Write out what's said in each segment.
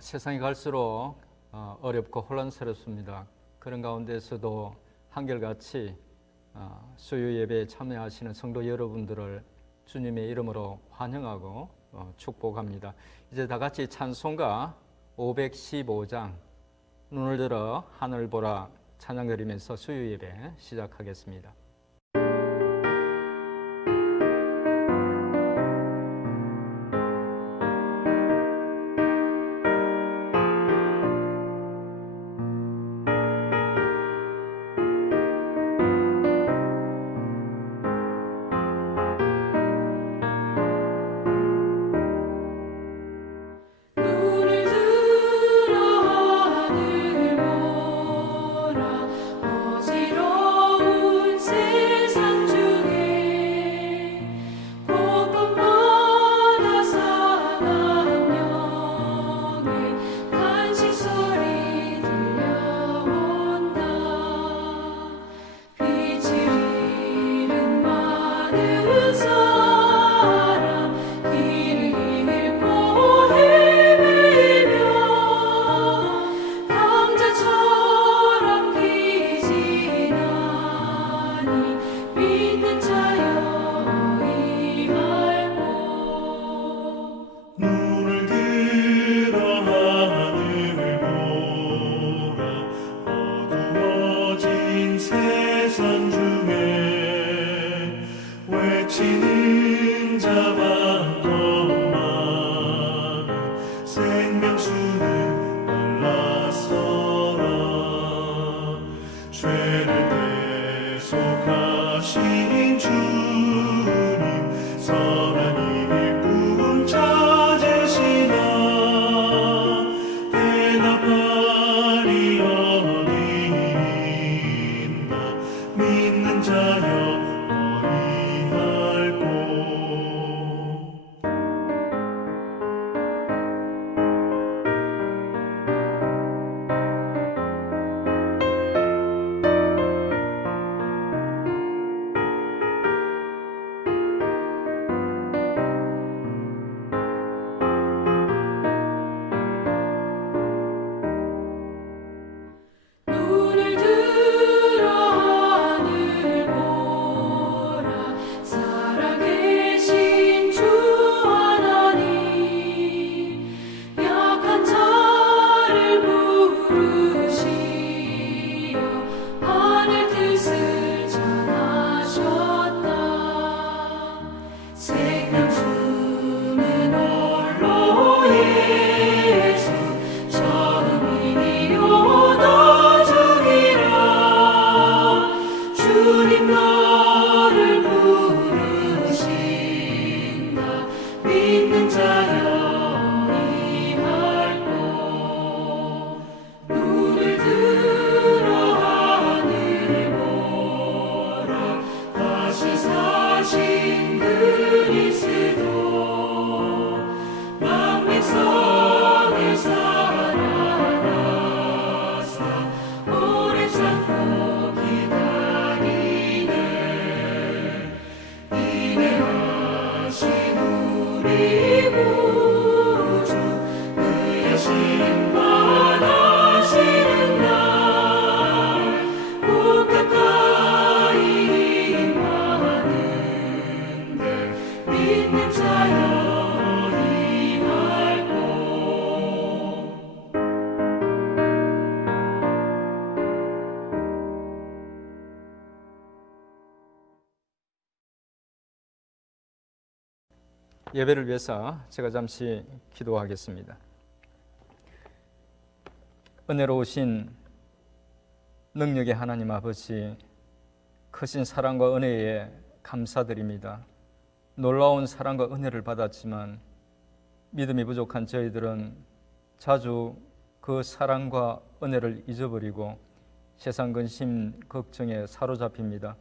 세상이 갈수록 어렵고 혼란스럽습니다. 그런 가운데서도 한결같이 수요 예배에 참여하시는 성도 여러분들을 주님의 이름으로 환영하고 축복합니다. 이제 다 같이 찬송가 515장 눈을 들어 하늘 보라 찬양 드리면서 수요 예배 시작하겠습니다. 예배를 위해서 제가 잠시 기도하겠습니다. 은혜로우신 능력의 하나님 아버지, 크신 사랑과 은혜에 감사드립니다. 놀라운 사랑과 은혜를 받았지만 믿음이 부족한 저희들은 자주 그 사랑과 은혜를 잊어버리고 세상 근심, 걱정에 사로잡힙니다.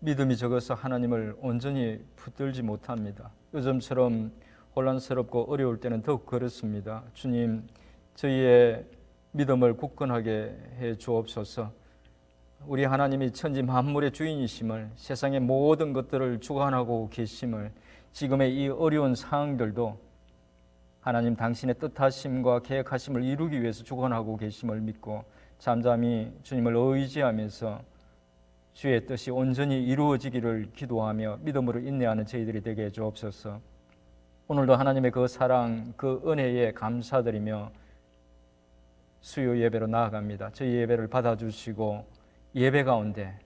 믿음이 적어서 하나님을 온전히 붙들지 못합니다. 요즘처럼 혼란스럽고 어려울 때는 더욱 그렇습니다. 주님, 저희의 믿음을 굳건하게 해 주옵소서. 우리 하나님이 천지 만물의 주인이심을, 세상의 모든 것들을 주관하고 계심을, 지금의 이 어려운 상황들도 하나님 당신의 뜻하심과 계획하심을 이루기 위해서 주권하고 계심을 믿고 잠잠히 주님을 의지하면서 주의 뜻이 온전히 이루어지기를 기도하며 믿음으로 인내하는 저희들이 되게 해 주옵소서. 오늘도 하나님의 그 사랑, 그 은혜에 감사드리며 수요 예배로 나아갑니다. 저희 예배를 받아주시고 예배 가운데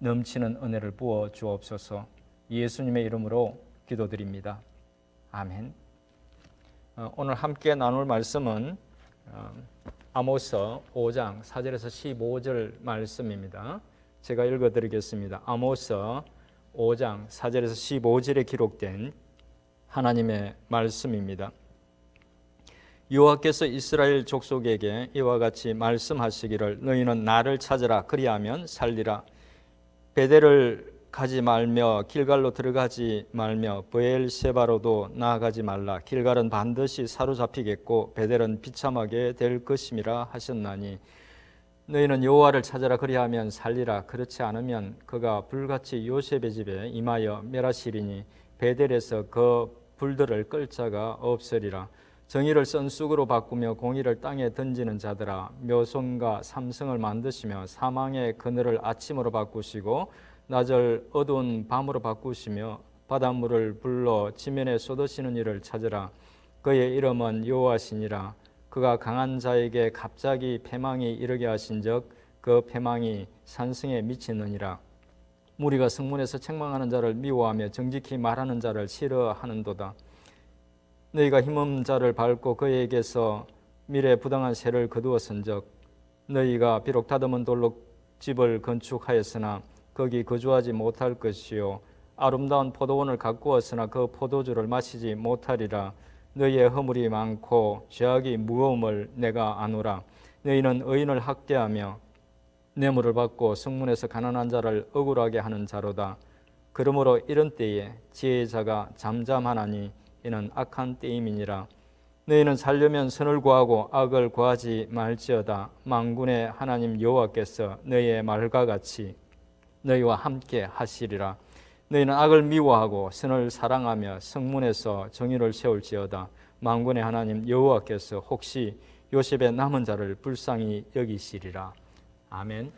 넘치는 은혜를 부어 주옵소서. 예수님의 이름으로 기도드립니다. 아멘. 오늘 함께 나눌 말씀은 아모스 5장 4절에서 15절 말씀입니다. 제가 읽어드리겠습니다. 아모스 5장 4절에서 15절에 기록된 하나님의 말씀입니다. 여호와께서 이스라엘 족속에게 이와 같이 말씀하시기를 너희는 나를 찾으라 그리하면 살리라. 베델을 가지 말며 길갈로 들어가지 말며 브엘세바로도 나아가지 말라. 길갈은 반드시 사로잡히겠고 베델은 비참하게 될 것임이라 하셨나니 너희는 여호와를 찾으라 그리하면 살리라. 그렇지 않으면 그가 불같이 요셉의 집에 임하여 멸하시리니 베델에서 그 불들을 끌 자가 없으리라. 정의를 선쑥으로 바꾸며 공의를 땅에 던지는 자들아, 묘손과 삼성을 만드시며 사망의 그늘을 아침으로 바꾸시고 낮을 어두운 밤으로 바꾸시며 바닷물을 불러 지면에 쏟으시는 이를 찾으라. 그의 이름은 여호와시니라. 그가 강한 자에게 갑자기 패망이 이르게 하신즉 그 패망이 산성에 미치느니라. 무리가 성문에서 책망하는 자를 미워하며 정직히 말하는 자를 싫어하는도다. 너희가 힘없는 자를 밟고 그에게서 미래 부당한 세를 거두었은즉 너희가 비록 다듬은 돌로 집을 건축하였으나 거기 거주하지 못할 것이요 아름다운 포도원을 가꾸었으나 그 포도주를 마시지 못하리라. 너희의 허물이 많고 죄악이 무거움을 내가 아노라. 너희는 의인을 학대하며 뇌물을 받고 성문에서 가난한 자를 억울하게 하는 자로다. 그러므로 이런 때에 지혜의 자가 잠잠하나니 이는 악한 때임이니라. 너희는 살려면 선을 구하고 악을 구하지 말지어다. 만군의 하나님 여호와께서 너희의 말과 같이 너희와 함께 하시리라. 너희는 악을 미워하고 선을 사랑하며 성문에서 정의를 세울지어다. 만군의 하나님 여호와께서 혹시 요셉의 남은 자를 불쌍히 여기시리라. 아멘.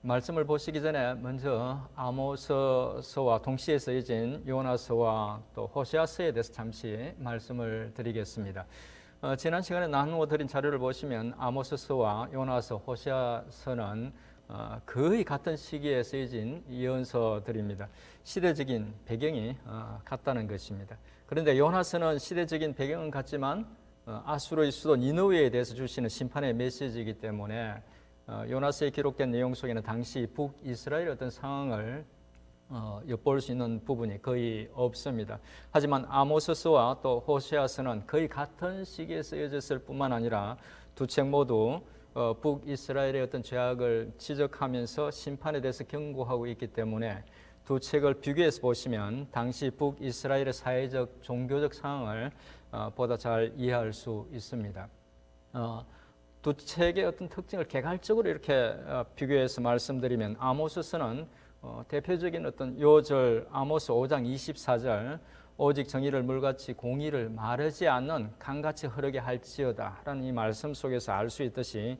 말씀을 보시기 전에 먼저 아모스서와 동시에 쓰여진 요나서와 또 호세아서에 대해서 잠시 말씀을 드리겠습니다. 지난 시간에 나누어 드린 자료를 보시면 아모스서와 요나서, 호세아서는 거의 같은 시기에 쓰여진 예언서들입니다. 시대적인 배경이 같다는 것입니다. 그런데 요나서는 시대적인 배경은 같지만 아수르의 수도 니느웨에 대해서 주시는 심판의 메시지이기 때문에 요나서에 기록된 내용 속에는 당시 북이스라엘의 어떤 상황을 엿볼 수 있는 부분이 거의 없습니다. 하지만 아모스서와 또 호세아서는 거의 같은 시기에 쓰여졌을 뿐만 아니라 두 책 모두 북이스라엘의 어떤 죄악을 지적하면서 심판에 대해서 경고하고 있기 때문에 두 책을 비교해서 보시면 당시 북이스라엘의 사회적, 종교적 상황을 보다 잘 이해할 수 있습니다. 두 책의 어떤 특징을 개괄적으로 이렇게 비교해서 말씀드리면 아모스서는 대표적인 어떤 요절 아모스 5장 24절 오직 정의를 물같이 공의를 마르지 않는 강같이 흐르게 할지어다 라는 이 말씀 속에서 알 수 있듯이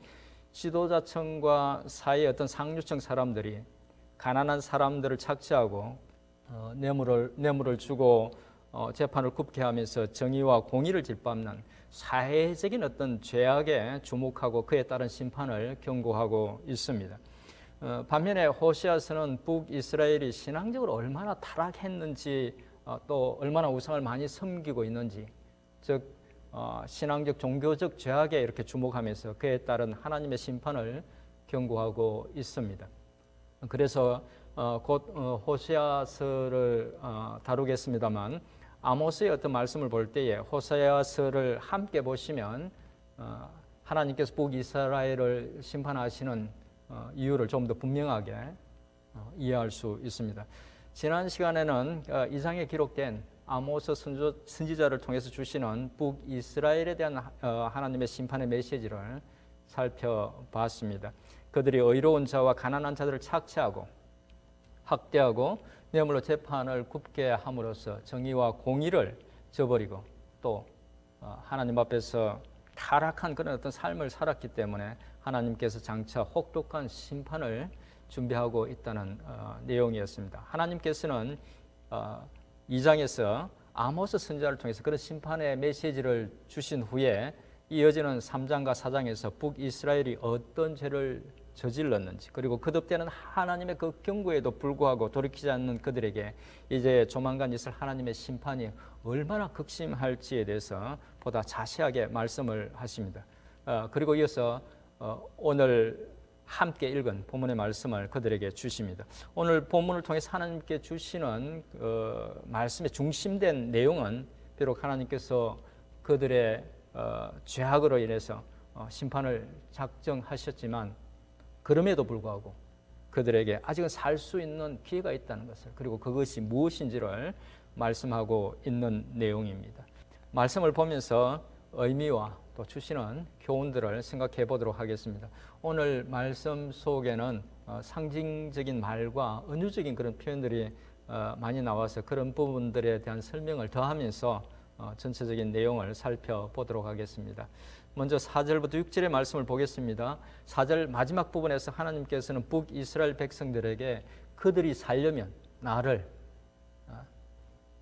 지도자층과 사회의 어떤 상류층 사람들이 가난한 사람들을 착취하고 뇌물을 주고 재판을 굽게 하면서 정의와 공의를 짓밟는 사회적인 어떤 죄악에 주목하고 그에 따른 심판을 경고하고 있습니다. 반면에 호세아서는 북이스라엘이 신앙적으로 얼마나 타락했는지 또 얼마나 우상을 많이 섬기고 있는지, 즉 신앙적 종교적 죄악에 이렇게 주목하면서 그에 따른 하나님의 심판을 경고하고 있습니다. 그래서 곧 호세아서를 다루겠습니다만 아모스의 어떤 말씀을 볼 때에 호세아서를 함께 보시면 하나님께서 북이스라엘을 심판하시는 이유를 좀 더 분명하게 이해할 수 있습니다. 지난 시간에는 이 장에 기록된 아모스 선지자를 통해서 주시는 북이스라엘에 대한 하나님의 심판의 메시지를 살펴봤습니다. 그들이 의로운 자와 가난한 자들을 착취하고 학대하고 뇌물로 재판을 굽게 함으로써 정의와 공의를 저버리고 또 하나님 앞에서 타락한 그런 어떤 삶을 살았기 때문에 하나님께서 장차 혹독한 심판을 준비하고 있다는 내용이었습니다. 하나님께서는 2장에서 아모스 선지자를 통해서 그런 심판의 메시지를 주신 후에 이어지는 3장과 4장에서 북이스라엘이 어떤 죄를 저질렀는지, 그리고 거듭되는 하나님의 그 경고에도 불구하고 돌이키지 않는 그들에게 이제 조만간 있을 하나님의 심판이 얼마나 극심할지에 대해서 보다 자세하게 말씀을 하십니다. 그리고 이어서 오늘 함께 읽은 본문의 말씀을 그들에게 주십니다. 오늘 본문을 통해서 하나님께 주시는 말씀의 중심된 내용은 비록 하나님께서 그들의 죄악으로 인해서 심판을 작정하셨지만 그럼에도 불구하고 그들에게 아직은 살 수 있는 기회가 있다는 것을, 그리고 그것이 무엇인지를 말씀하고 있는 내용입니다. 말씀을 보면서 의미와 또 주시는 교훈들을 생각해 보도록 하겠습니다. 오늘 말씀 속에는 상징적인 말과 은유적인 그런 표현들이 많이 나와서 그런 부분들에 대한 설명을 더하면서 전체적인 내용을 살펴보도록 하겠습니다. 먼저 4절부터 6절의 말씀을 보겠습니다. 4절 마지막 부분에서 하나님께서는 북이스라엘 백성들에게 그들이 살려면 나를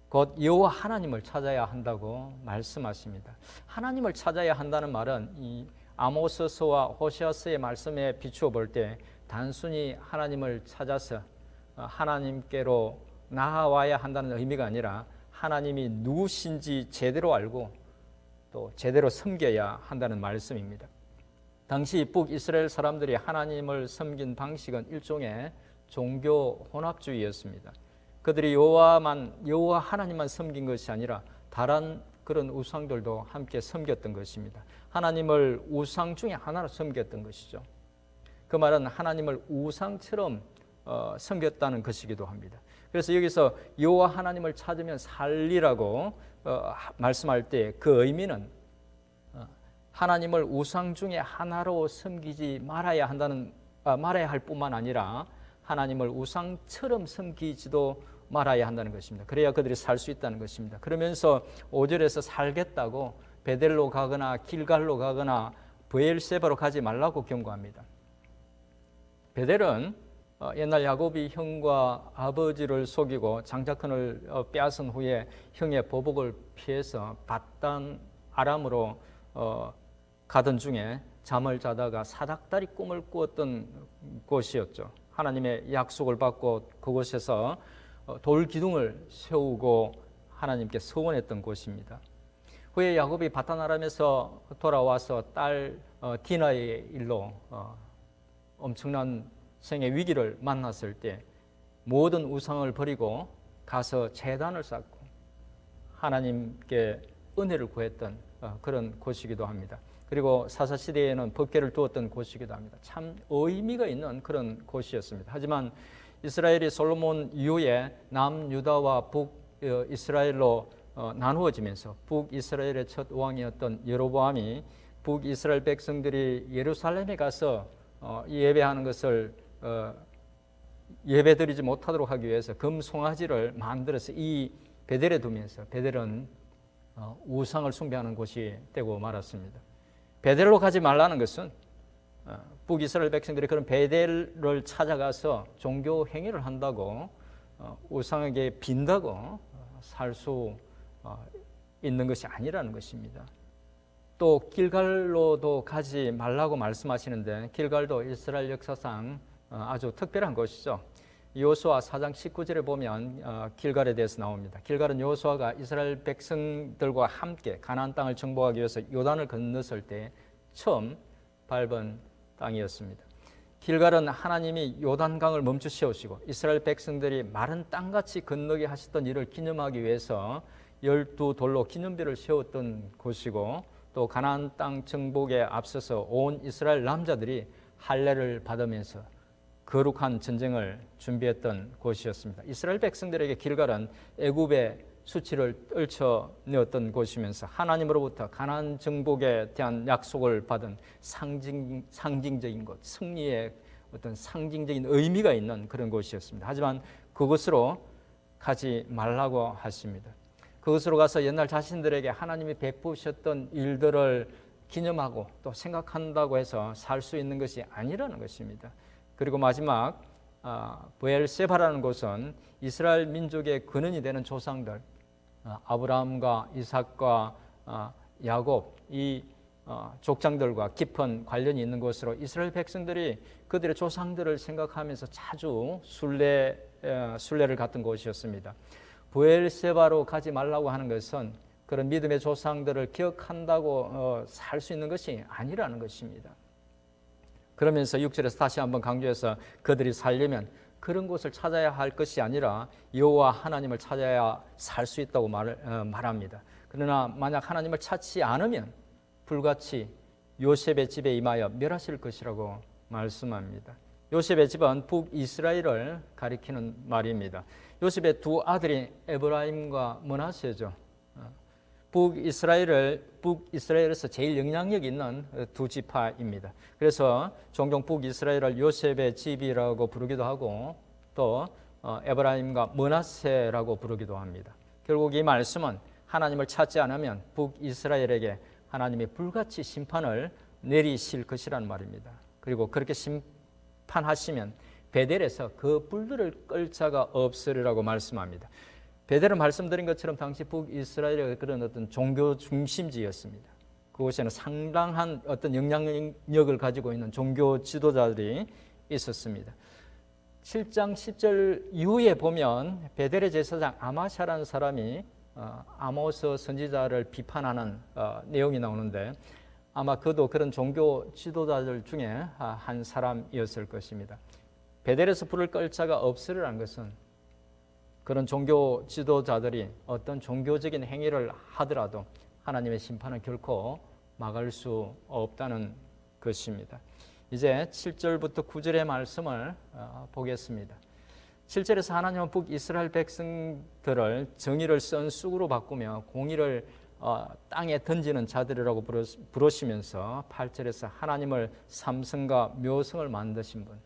곧 여호와 하나님을 찾아야 한다고 말씀하십니다. 하나님을 찾아야 한다는 말은 이 아모스서와 호세아서의 말씀에 비추어 볼 때 단순히 하나님을 찾아서 하나님께로 나아와야 한다는 의미가 아니라 하나님이 누구신지 제대로 알고 또 제대로 섬겨야 한다는 말씀입니다. 당시 북이스라엘 사람들이 하나님을 섬긴 방식은 일종의 종교 혼합주의였습니다. 그들이 여호와 하나님만 섬긴 것이 아니라 다른 그런 우상들도 함께 섬겼던 것입니다. 하나님을 우상 중에 하나로 섬겼던 것이죠. 그 말은 하나님을 우상처럼 섬겼다는 것이기도 합니다. 그래서 여기서 여호와 하나님을 찾으면 살리라고 말씀할 때 그 의미는 하나님을 우상 중에 하나로 섬기지 말아야 할 뿐만 아니라 하나님을 우상처럼 섬기지도 말아야 한다는 것입니다. 그래야 그들이 살 수 있다는 것입니다. 그러면서 5절에서 살겠다고 베델로 가거나 길갈로 가거나 브엘세바로 가지 말라고 경고합니다. 베델은 옛날 야곱이 형과 아버지를 속이고 장자권을 빼앗은 후에 형의 보복을 피해서 바단 아람으로 가던 중에 잠을 자다가 사닥다리 꿈을 꾸었던 곳이었죠. 하나님의 약속을 받고 그곳에서 돌 기둥을 세우고 하나님께 서원했던 곳입니다. 후에 야곱이 바단 아람에서 돌아와서 딸 디나의 일로 엄청난 생의 위기를 만났을 때 모든 우상을 버리고 가서 제단을 쌓고 하나님께 은혜를 구했던 그런 곳이기도 합니다. 그리고 사사시대에는 법궤를 두었던 곳이기도 합니다. 참 의미가 있는 그런 곳이었습니다. 하지만 이스라엘이 솔로몬 이후에 남유다와 북이스라엘로 나누어지면서 북이스라엘의 첫 왕이었던 여로보암이 북이스라엘 백성들이 예루살렘에 가서 예배하는 것을 예배드리지 못하도록 하기 위해서 금송아지를 만들어서 이 베델에 두면서 베델은 우상을 숭배하는 곳이 되고 말았습니다. 베델로 가지 말라는 것은 북이스라엘 백성들이 그런 베델을 찾아가서 종교 행위를 한다고 우상에게 빈다고 살 수 있는 것이 아니라는 것입니다. 또 길갈로도 가지 말라고 말씀하시는데 길갈도 이스라엘 역사상 아주 특별한 곳이죠. 여호수아 4장 19절에 보면 길갈에 대해서 나옵니다. 길갈은 여호수아가 이스라엘 백성들과 함께 가나안 땅을 정복하기 위해서 요단을 건넜을 때 처음 밟은 땅이었습니다. 길갈은 하나님이 요단강을 멈추 세우시고 이스라엘 백성들이 마른 땅같이 건너게 하셨던 일을 기념하기 위해서 12돌로 기념비를 세웠던 곳이고 또 가나안 땅 정복에 앞서서 온 이스라엘 남자들이 할례를 받으면서 거룩한 전쟁을 준비했던 곳이었습니다. 이스라엘 백성들에게 길갈은 애굽의 수치를 떨쳐내었던 곳이면서 하나님으로부터 가나안 정복에 대한 약속을 받은 상징적인 곳, 승리의 어떤 상징적인 의미가 있는 그런 곳이었습니다. 하지만 그곳으로 가지 말라고 하십니다. 그것으로 가서 옛날 자신들에게 하나님이 베푸셨던 일들을 기념하고 또 생각한다고 해서 살 수 있는 것이 아니라는 것입니다. 그리고 마지막 브엘세바라는 곳은 이스라엘 민족의 근원이 되는 조상들, 아브라함과 이삭과 야곱, 이 족장들과 깊은 관련이 있는 곳으로 이스라엘 백성들이 그들의 조상들을 생각하면서 자주 순례를 갔던 곳이었습니다. 브엘세바로 가지 말라고 하는 것은 그런 믿음의 조상들을 기억한다고 살 수 있는 것이 아니라는 것입니다. 그러면서 6절에서 다시 한번 강조해서 그들이 살려면 그런 곳을 찾아야 할 것이 아니라 여호와 하나님을 찾아야 살 수 있다고 말합니다. 그러나 만약 하나님을 찾지 않으면 불같이 요셉의 집에 임하여 멸하실 것이라고 말씀합니다. 요셉의 집은 북이스라엘을 가리키는 말입니다. 요셉의 두 아들이 에브라임과 므낫세죠. 북이스라엘에서 제일 영향력 있는 두 지파입니다. 그래서 종종 북이스라엘을 요셉의 집이라고 부르기도 하고 또 에브라임과 므낫세라고 부르기도 합니다. 결국 이 말씀은 하나님을 찾지 않으면 북이스라엘에게 하나님이 불같이 심판을 내리실 것이라는 말입니다. 그리고 그렇게 심판하시면 베델에서 그 불들을 끌 자가 없으리라고 말씀합니다. 베델은 말씀드린 것처럼 당시 북이스라엘의 그런 어떤 종교 중심지였습니다. 그곳에는 상당한 어떤 영향력을 가지고 있는 종교 지도자들이 있었습니다. 7장 10절 이후에 보면 베델의 제사장 아마샤라는 사람이 아모스 선지자를 비판하는 내용이 나오는데 아마 그도 그런 종교 지도자들 중에 한 사람이었을 것입니다. 베델에서 불을 끌 자가 없으리라는 것은 그런 종교 지도자들이 어떤 종교적인 행위를 하더라도 하나님의 심판은 결코 막을 수 없다는 것입니다. 이제 7절부터 9절의 말씀을 보겠습니다. 7절에서 하나님은 북이스라엘 백성들을 정의를 쓴 쑥으로 바꾸며 공의를 땅에 던지는 자들이라고 부르시면서 8절에서 하나님을 삼성과 묘성을 만드신 분,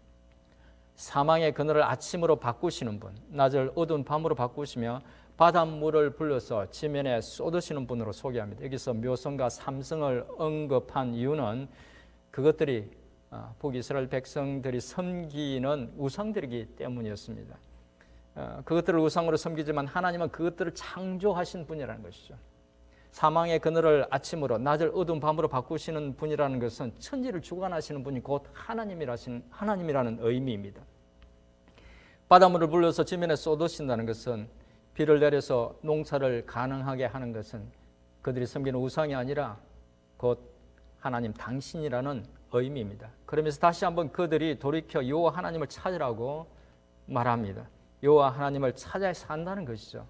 사망의 그늘을 아침으로 바꾸시는 분, 낮을 어두운 밤으로 바꾸시며 바닷물을 불러서 지면에 쏟으시는 분으로 소개합니다. 여기서 묘성과 삼성을 언급한 이유는 그것들이 북이스라엘 백성들이 섬기는 우상들이기 때문이었습니다. 그것들을 우상으로 섬기지만 하나님은 그것들을 창조하신 분이라는 것이죠. 사망의 그늘을 아침으로 낮을 어두운 밤으로 바꾸시는 분이라는 것은 천지를 주관하시는 분이 곧 하나님이라는 의미입니다. 바닷물을 불러서 지면에 쏟으신다는 것은 비를 내려서 농사를 가능하게 하는 것은 그들이 섬기는 우상이 아니라 곧 하나님 당신이라는 의미입니다. 그러면서 다시 한번 그들이 돌이켜 여호와 하나님을 찾으라고 말합니다. 여호와 하나님을 찾아야 산다는 것이죠.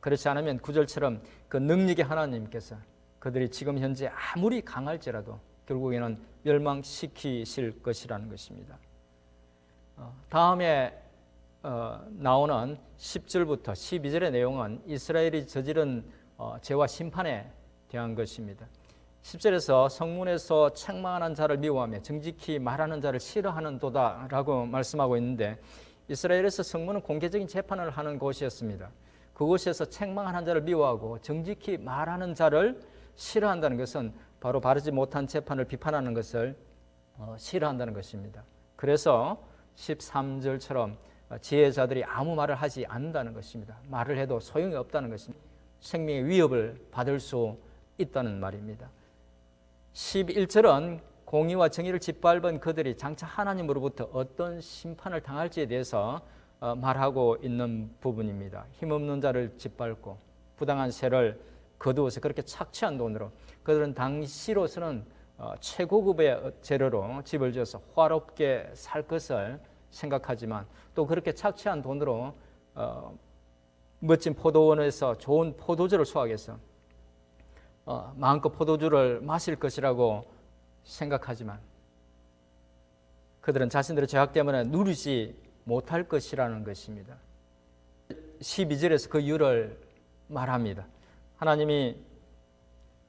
그렇지 않으면 9절처럼 그 능력의 하나님께서 그들이 지금 현재 아무리 강할지라도 결국에는 멸망시키실 것이라는 것입니다. 다음에 나오는 10절부터 12절의 내용은 이스라엘이 저지른 죄와 심판에 대한 것입니다. 10절에서 성문에서 책망하는 자를 미워하며 정직히 말하는 자를 싫어하는도다라고 말씀하고 있는데 이스라엘에서 성문은 공개적인 재판을 하는 곳이었습니다. 그곳에서 책망하는 자를 미워하고 정직히 말하는 자를 싫어한다는 것은 바로 바르지 못한 재판을 비판하는 것을 싫어한다는 것입니다. 그래서 13절처럼 지혜자들이 아무 말을 하지 않는다는 것입니다. 말을 해도 소용이 없다는 것입니다. 생명의 위협을 받을 수 있다는 말입니다. 11절은 공의와 정의를 짓밟은 그들이 장차 하나님으로부터 어떤 심판을 당할지에 대해서 말하고 있는 부분입니다. 힘없는 자를 짓밟고 부당한 세를 거두어서 그렇게 착취한 돈으로 그들은 당시로서는 최고급의 재료로 집을 지어서 화롭게 살 것을 생각하지만 또 그렇게 착취한 돈으로 멋진 포도원에서 좋은 포도주를 수확해서 마음껏 포도주를 마실 것이라고 생각하지만 그들은 자신들의 죄악 때문에 누리지 못할 것이라는 것입니다. 12절에서 그 이유를 말합니다. 하나님이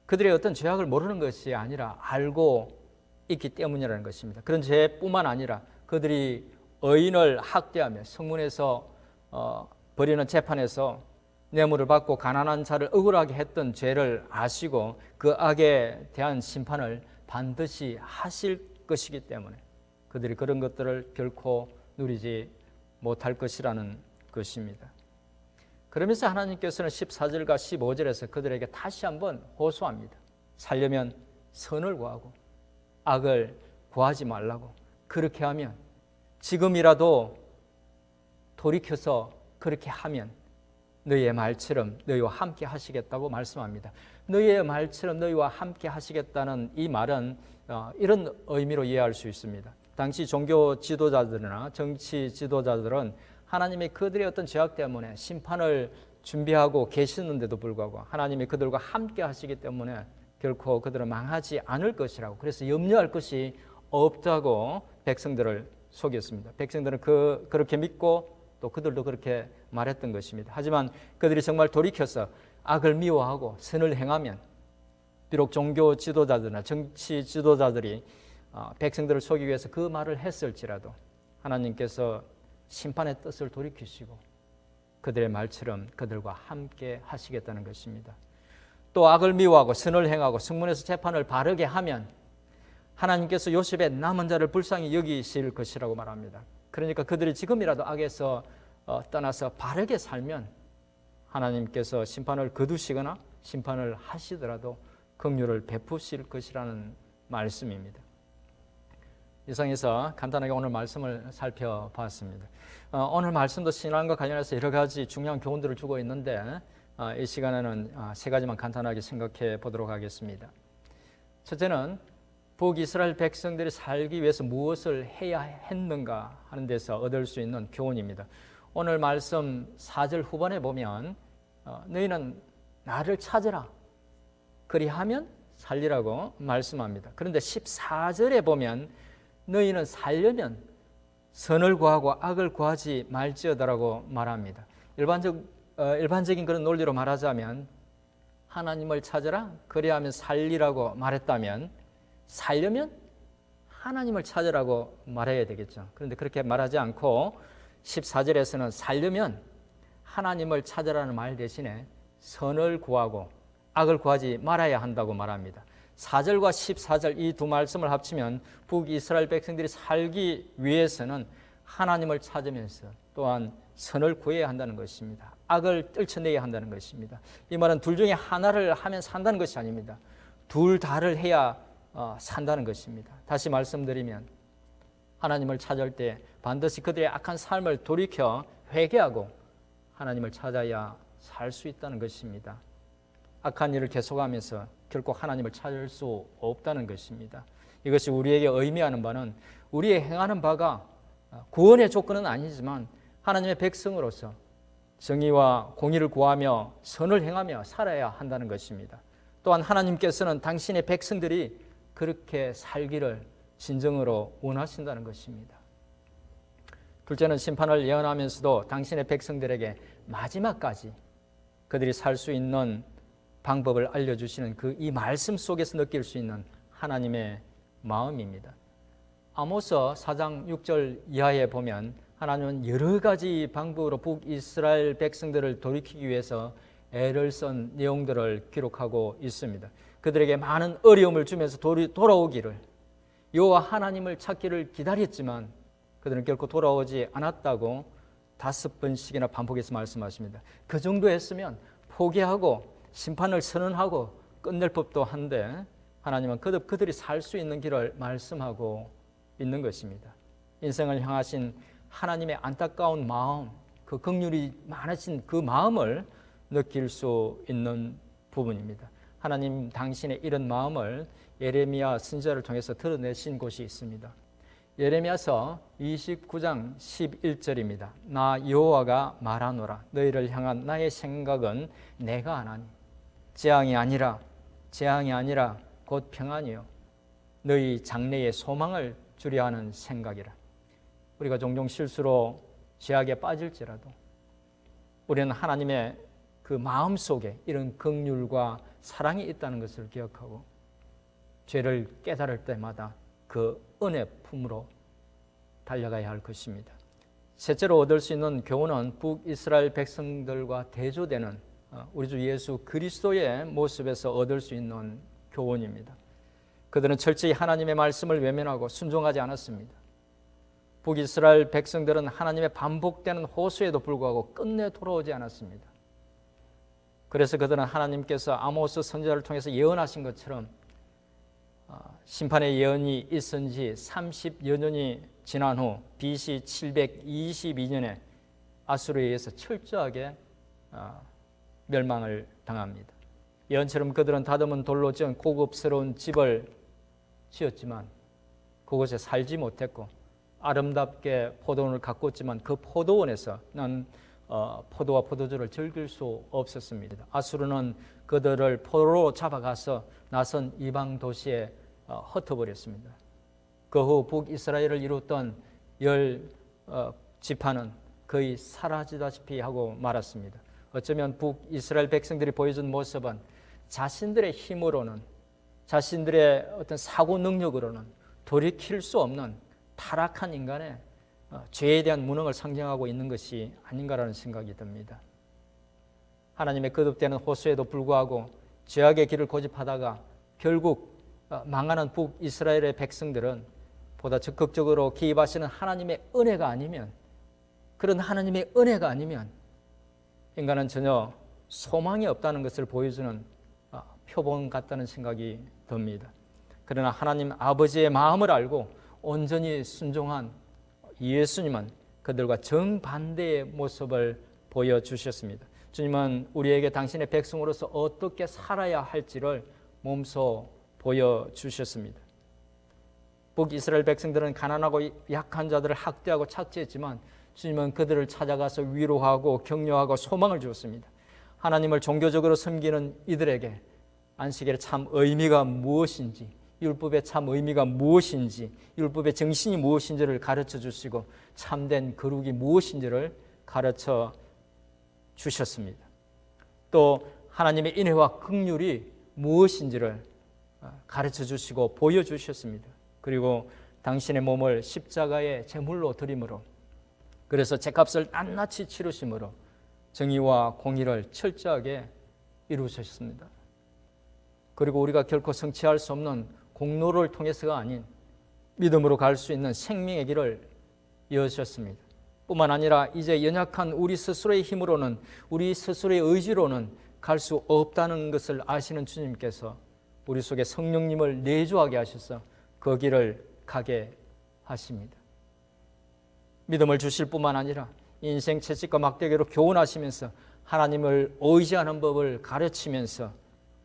그들의 어떤 죄악을 모르는 것이 아니라 알고 있기 때문이라는 것입니다. 그런 죄뿐만 아니라 그들이 의인을 학대하며 성문에서 벌이는 재판에서 뇌물을 받고 가난한 자를 억울하게 했던 죄를 아시고 그 악에 대한 심판을 반드시 하실 것이기 때문에 그들이 그런 것들을 결코 누리지 못할 것이라는 것입니다. 그러면서 하나님께서는 14절과 15절에서 그들에게 다시 한번 호소합니다. 살려면 선을 구하고 악을 구하지 말라고. 그렇게 하면 지금이라도 돌이켜서 그렇게 하면 너희의 말처럼 너희와 함께 하시겠다고 말씀합니다. 너희의 말처럼 너희와 함께 하시겠다는 이 말은 이런 의미로 이해할 수 있습니다. 당시 종교 지도자들이나 정치 지도자들은 하나님이 그들의 어떤 죄악 때문에 심판을 준비하고 계시는데도 불구하고 하나님이 그들과 함께 하시기 때문에 결코 그들은 망하지 않을 것이라고, 그래서 염려할 것이 없다고 백성들을 속였습니다. 백성들은 그렇게 믿고 또 그들도 그렇게 말했던 것입니다. 하지만 그들이 정말 돌이켜서 악을 미워하고 선을 행하면 비록 종교 지도자들이나 정치 지도자들이 백성들을 속이기 위해서 그 말을 했을지라도 하나님께서 심판의 뜻을 돌이키시고 그들의 말처럼 그들과 함께 하시겠다는 것입니다. 또 악을 미워하고 선을 행하고 성문에서 재판을 바르게 하면 하나님께서 요셉의 남은 자를 불쌍히 여기실 것이라고 말합니다. 그러니까 그들이 지금이라도 악에서 떠나서 바르게 살면 하나님께서 심판을 거두시거나 심판을 하시더라도 긍휼을 베푸실 것이라는 말씀입니다. 이상해서 간단하게 오늘 말씀을 살펴봤습니다. 오늘 말씀도 신앙과 관련해서 여러 가지 중요한 교훈들을 주고 있는데 이 시간에는 세 가지만 간단하게 생각해 보도록 하겠습니다. 첫째는 북이스라엘 백성들이 살기 위해서 무엇을 해야 했는가 하는 데서 얻을 수 있는 교훈입니다. 오늘 말씀 4절 후반에 보면 너희는 나를 찾으라 그리하면 살리라고 말씀합니다. 그런데 14절에 보면 너희는 살려면 선을 구하고 악을 구하지 말지어다라고 말합니다. 일반적인 그런 논리로 말하자면 하나님을 찾으라 그리하면 살리라고 말했다면 살려면 하나님을 찾으라고 말해야 되겠죠. 그런데 그렇게 말하지 않고 14절에서는 살려면 하나님을 찾으라는 말 대신에 선을 구하고 악을 구하지 말아야 한다고 말합니다. 4절과 14절 이 두 말씀을 합치면 북이스라엘 백성들이 살기 위해서는 하나님을 찾으면서 또한 선을 구해야 한다는 것입니다. 악을 떨쳐내야 한다는 것입니다. 이 말은 둘 중에 하나를 하면 산다는 것이 아닙니다. 둘 다를 해야 산다는 것입니다. 다시 말씀드리면 하나님을 찾을 때 반드시 그들의 악한 삶을 돌이켜 회개하고 하나님을 찾아야 살 수 있다는 것입니다. 악한 일을 계속하면서 결코 하나님을 찾을 수 없다는 것입니다. 이것이 우리에게 의미하는 바는 우리의 행하는 바가 구원의 조건은 아니지만 하나님의 백성으로서 정의와 공의를 구하며 선을 행하며 살아야 한다는 것입니다. 또한 하나님께서는 당신의 백성들이 그렇게 살기를 진정으로 원하신다는 것입니다. 둘째는 심판을 예언하면서도 당신의 백성들에게 마지막까지 그들이 살 수 있는 방법을 알려주시는 이 말씀 속에서 느낄 수 있는 하나님의 마음입니다. 아모스 4장 6절 이하에 보면 하나님은 여러 가지 방법으로 북이스라엘 백성들을 돌이키기 위해서 애를 쓴 내용들을 기록하고 있습니다. 그들에게 많은 어려움을 주면서 돌아오기를, 여호와 하나님을 찾기를 기다렸지만 그들은 결코 돌아오지 않았다고 5번씩이나 반복해서 말씀하십니다. 그 정도 했으면 포기하고 심판을 선언하고 끝낼 법도 한데 하나님은 그들이 살 수 있는 길을 말씀하고 있는 것입니다. 인생을 향하신 하나님의 안타까운 마음, 그 긍휼이 많으신 그 마음을 느낄 수 있는 부분입니다. 하나님 당신의 이런 마음을 예레미야 선지자를 통해서 드러내신 곳이 있습니다. 예레미야서 29장 11절입니다. 나 여호와가 말하노라 너희를 향한 나의 생각은 내가 아나니 재앙이 아니라 곧 평안이요 너희 장래의 소망을 주려 하는 생각이라. 우리가 종종 실수로 죄악에 빠질지라도 우리는 하나님의 그 마음 속에 이런 긍휼과 사랑이 있다는 것을 기억하고 죄를 깨달을 때마다 그 은혜 품으로 달려가야 할 것입니다. 셋째로 얻을 수 있는 교훈은 북이스라엘 백성들과 대조되는 우리 주 예수 그리스도의 모습에서 얻을 수 있는 교훈입니다. 그들은 철저히 하나님의 말씀을 외면하고 순종하지 않았습니다. 북이스라엘 백성들은 하나님의 반복되는 호소에도 불구하고 끝내 돌아오지 않았습니다. 그래서 그들은 하나님께서 아모스 선지자를 통해서 예언하신 것처럼 심판의 예언이 있은 지 30여 년이 지난 후 BC 722년에 아수르에 의해서 철저하게 멸망을 당합니다. 예언처럼 그들은 다듬은 돌로 지은 고급스러운 집을 지었지만 그곳에 살지 못했고, 아름답게 포도원을 가꿨지만 그 포도원에서는 포도와 포도주를 즐길 수 없었습니다. 아수르는 그들을 포로로 잡아가서 나선 이방 도시에 흩어버렸습니다. 그 후 북이스라엘을 이뤘던 10지파는 거의 사라지다시피 하고 말았습니다. 어쩌면 북이스라엘 백성들이 보여준 모습은 자신들의 힘으로는, 자신들의 어떤 사고 능력으로는 돌이킬 수 없는 타락한 인간의 죄에 대한 무능을 상징하고 있는 것이 아닌가라는 생각이 듭니다. 하나님의 거듭되는 호소에도 불구하고 죄악의 길을 고집하다가 결국 망하는 북이스라엘의 백성들은 보다 적극적으로 기입하시는 하나님의 은혜가 아니면, 그런 하나님의 은혜가 아니면 인간은 전혀 소망이 없다는 것을 보여주는 표본 같다는 생각이 듭니다. 그러나 하나님 아버지의 마음을 알고 온전히 순종한 예수님은 그들과 정반대의 모습을 보여주셨습니다. 주님은 우리에게 당신의 백성으로서 어떻게 살아야 할지를 몸소 보여주셨습니다. 북이스라엘 백성들은 가난하고 약한 자들을 학대하고 착취했지만 주님은 그들을 찾아가서 위로하고 격려하고 소망을 주었습니다. 하나님을 종교적으로 섬기는 이들에게 안식일의 참 의미가 무엇인지, 율법의 참 의미가 무엇인지, 율법의 정신이 무엇인지를 가르쳐 주시고 참된 거룩이 무엇인지를 가르쳐 주셨습니다. 또 하나님의 인애와 긍휼이 무엇인지를 가르쳐 주시고 보여주셨습니다. 그리고 당신의 몸을 십자가의 제물로 드림으로, 그래서 죄값을 낱낱이 치르심으로 정의와 공의를 철저하게 이루셨습니다. 그리고 우리가 결코 성취할 수 없는 공로를 통해서가 아닌 믿음으로 갈 수 있는 생명의 길을 여셨습니다. 뿐만 아니라 이제 연약한 우리 스스로의 힘으로는, 우리 스스로의 의지로는 갈 수 없다는 것을 아시는 주님께서 우리 속에 성령님을 내주하게 하셔서 그 길을 가게 하십니다. 믿음을 주실 뿐만 아니라 인생 채찍과 막대기로 교훈하시면서 하나님을 의지하는 법을 가르치면서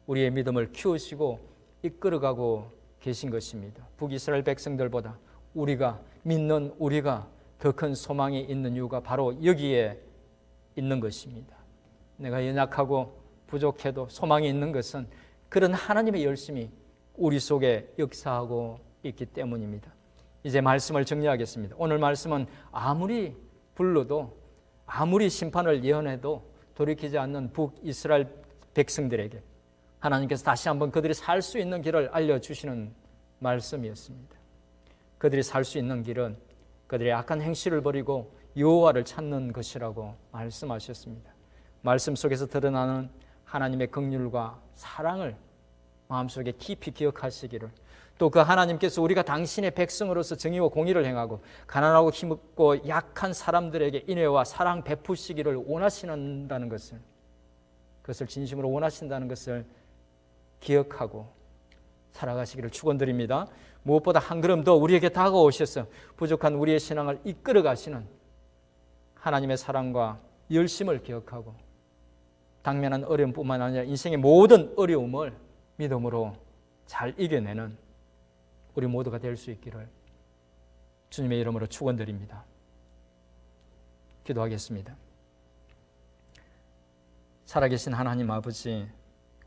우리의 믿음을 키우시고 이끌어가고 계신 것입니다. 북이스라엘 백성들보다 우리가 믿는 우리가 더 큰 소망이 있는 이유가 바로 여기에 있는 것입니다. 내가 연약하고 부족해도 소망이 있는 것은 그런 하나님의 열심이 우리 속에 역사하고 있기 때문입니다. 이제 말씀을 정리하겠습니다. 오늘 말씀은 아무리 불러도, 아무리 심판을 예언해도 돌이키지 않는 북이스라엘 백성들에게 하나님께서 다시 한번 그들이 살 수 있는 길을 알려주시는 말씀이었습니다. 그들이 살 수 있는 길은 그들의 악한 행실을 버리고 여호와를 찾는 것이라고 말씀하셨습니다. 말씀 속에서 드러나는 하나님의 긍휼과 사랑을 마음속에 깊이 기억하시기를, 또 그 하나님께서 우리가 당신의 백성으로서 정의와 공의를 행하고 가난하고 힘없고 약한 사람들에게 인애와 사랑 베푸시기를 원하신다는 것을, 그것을 진심으로 원하신다는 것을 기억하고 살아가시기를 축원드립니다. 무엇보다 한 걸음 더 우리에게 다가오셔서 부족한 우리의 신앙을 이끌어 가시는 하나님의 사랑과 열심을 기억하고 당면한 어려움뿐만 아니라 인생의 모든 어려움을 믿음으로 잘 이겨내는 우리 모두가 될 수 있기를 주님의 이름으로 축원드립니다. 기도하겠습니다. 살아계신 하나님 아버지,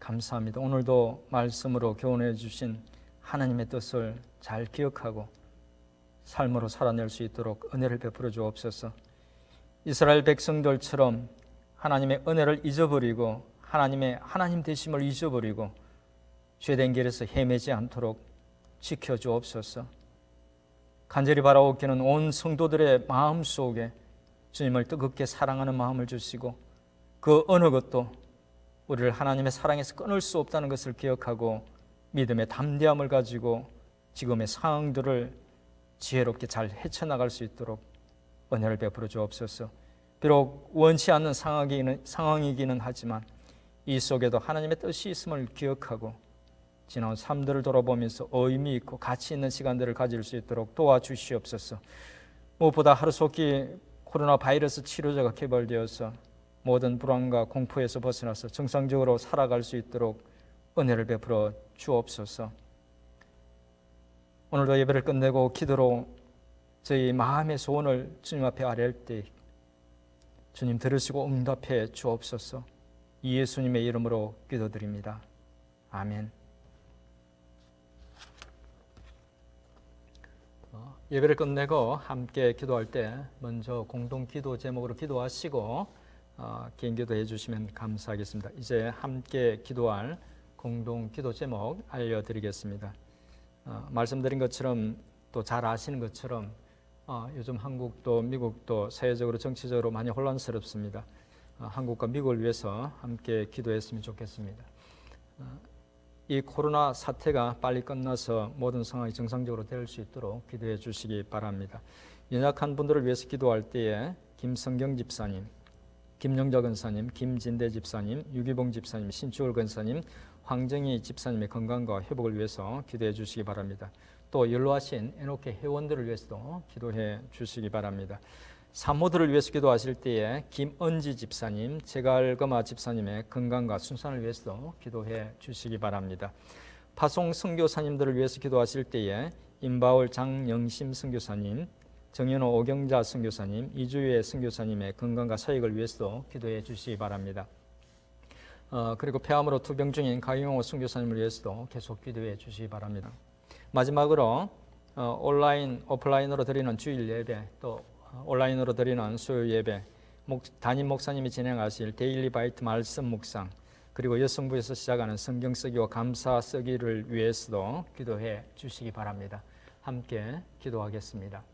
감사합니다. 오늘도 말씀으로 교훈해 주신 하나님의 뜻을 잘 기억하고 삶으로 살아낼 수 있도록 은혜를 베풀어 주옵소서. 이스라엘 백성들처럼 하나님의 은혜를 잊어버리고 하나님의 하나님 되심을 잊어버리고 죄된 길에서 헤매지 않도록 지켜주옵소서. 간절히 바라옵기는 온 성도들의 마음속에 주님을 뜨겁게 사랑하는 마음을 주시고 그 어느 것도 우리를 하나님의 사랑에서 끊을 수 없다는 것을 기억하고 믿음의 담대함을 가지고 지금의 상황들을 지혜롭게 잘 헤쳐나갈 수 있도록 은혜를 베풀어 주옵소서. 비록 원치 않는 상황이기는 하지만 이 속에도 하나님의 뜻이 있음을 기억하고 지나온 삶들을 돌아보면서 의미 있고 가치 있는 시간들을 가질 수 있도록 도와주시옵소서. 무엇보다 하루속히 코로나 바이러스 치료제가 개발되어서 모든 불안과 공포에서 벗어나서 정상적으로 살아갈 수 있도록 은혜를 베풀어 주옵소서. 오늘도 예배를 끝내고 기도로 저희 마음의 소원을 주님 앞에 아뢰할 때 주님 들으시고 응답해 주옵소서. 예수님의 이름으로 기도드립니다. 아멘. 예배를 끝내고 함께 기도할 때 먼저 공동 기도 제목으로 기도하시고 개인 기도해 주시면 감사하겠습니다. 이제 함께 기도할 공동 기도 제목 알려드리겠습니다. 말씀드린 것처럼 또 잘 아시는 것처럼 요즘 한국도 미국도 사회적으로 정치적으로 많이 혼란스럽습니다. 한국과 미국을 위해서 함께 기도했으면 좋겠습니다. 이 코로나 사태가 빨리 끝나서 모든 상황이 정상적으로 될 수 있도록 기도해 주시기 바랍니다. 연약한 분들을 위해서 기도할 때에 김성경 집사님, 김영자 권사님, 김진대 집사님, 유기봉 집사님, 신추월 권사님, 황정희 집사님의 건강과 회복을 위해서 기도해 주시기 바랍니다. 또 연로하신 에녹회 회원들을 위해서도 기도해 주시기 바랍니다. 산모들을 위해서 기도하실 때에 김은지 집사님, 제갈금아 집사님의 건강과 순산을 위해서도 기도해 주시기 바랍니다. 파송 선교사님들을 위해서 기도하실 때에 임바울 장영심 선교사님, 정연호 오경자 선교사님, 이주혜 선교사님의 건강과 사역을 위해서도 기도해 주시기 바랍니다. 그리고 폐암으로 투병 중인 강용호 선교사님을 위해서도 계속 기도해 주시기 바랍니다. 마지막으로 온라인, 오프라인으로 드리는 주일 예배, 또 온라인으로 드리는 수요 예배, 담임 목사님이 진행하실 데일리 바이트 말씀 묵상, 그리고 여성부에서 시작하는 성경 쓰기와 감사 쓰기를 위해서도 기도해 주시기 바랍니다. 함께 기도하겠습니다.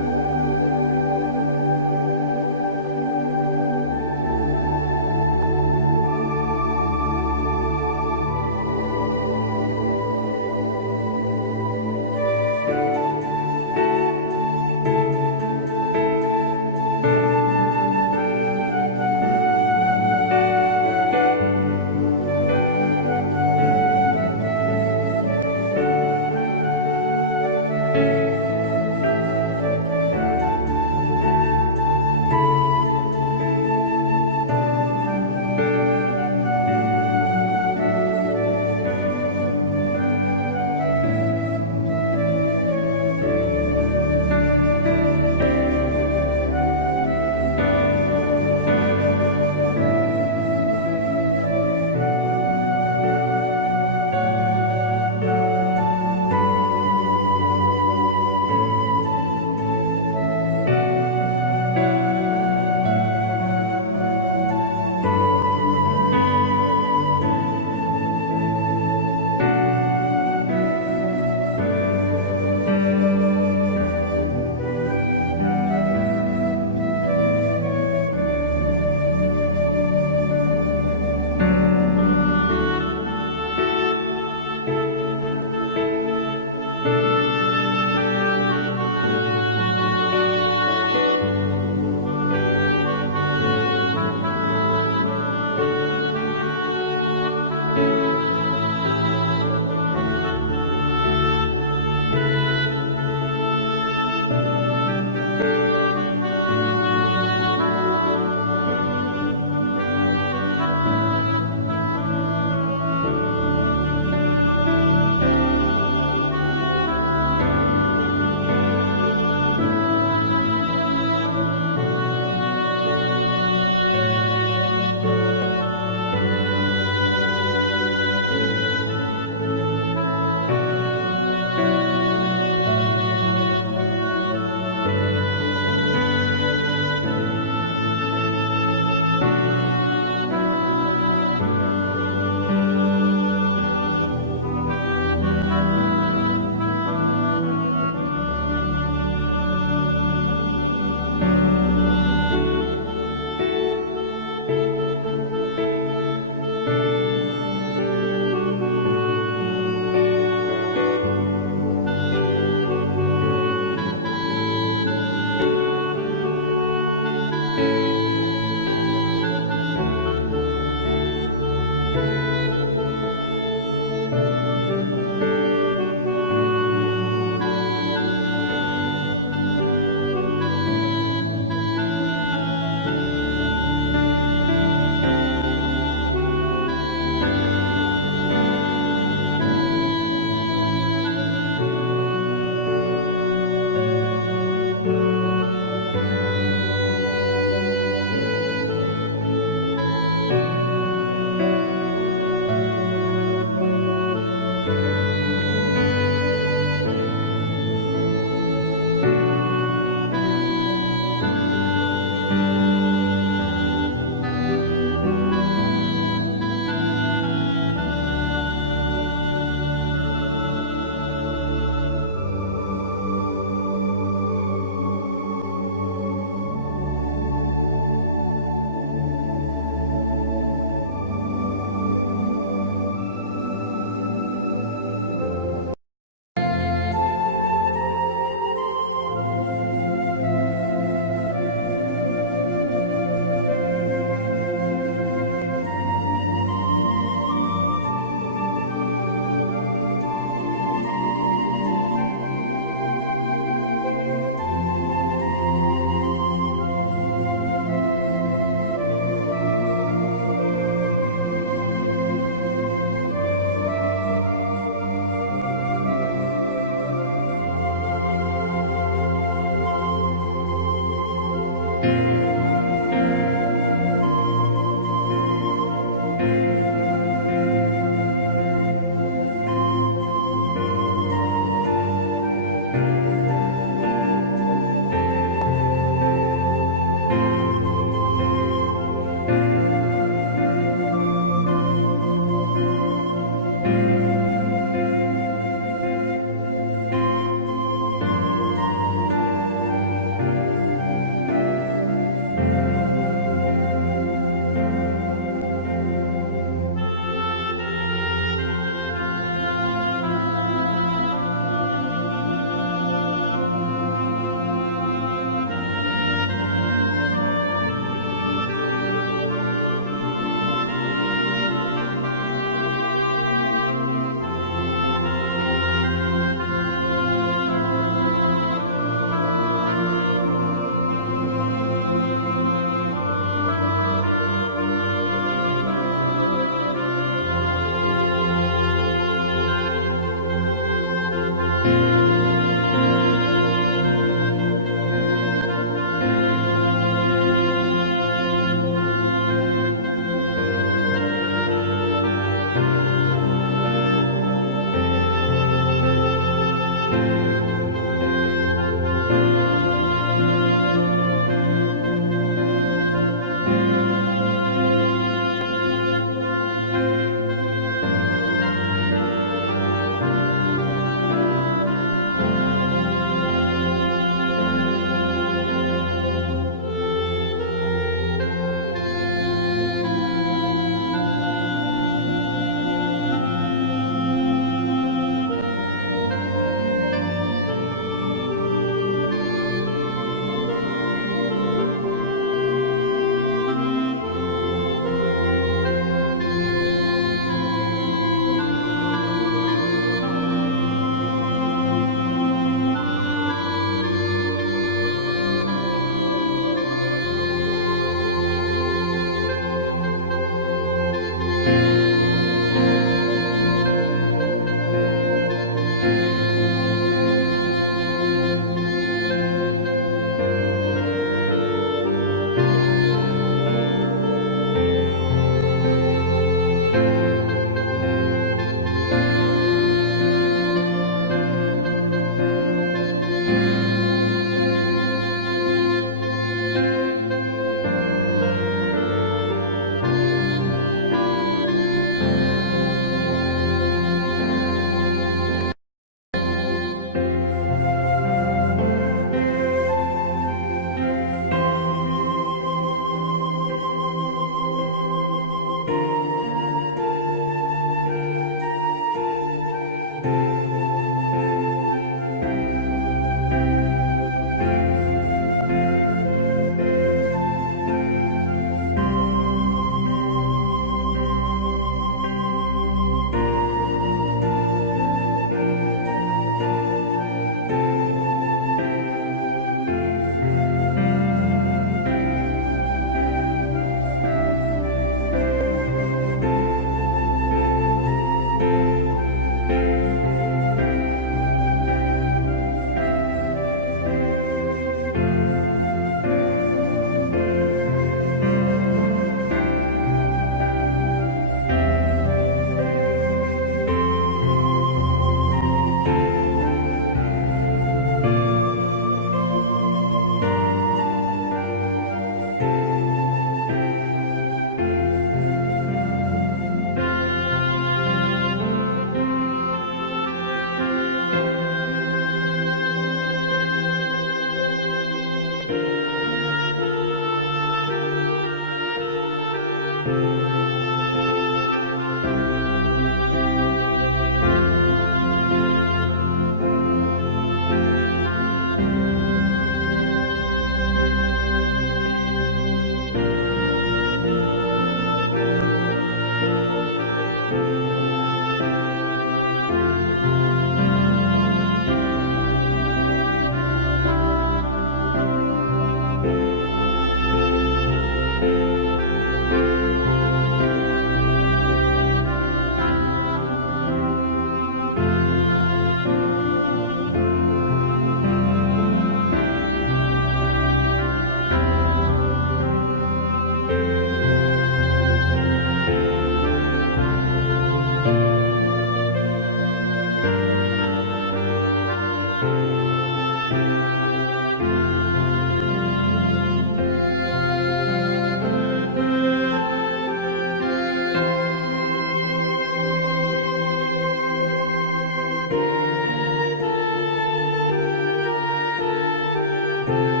아멘.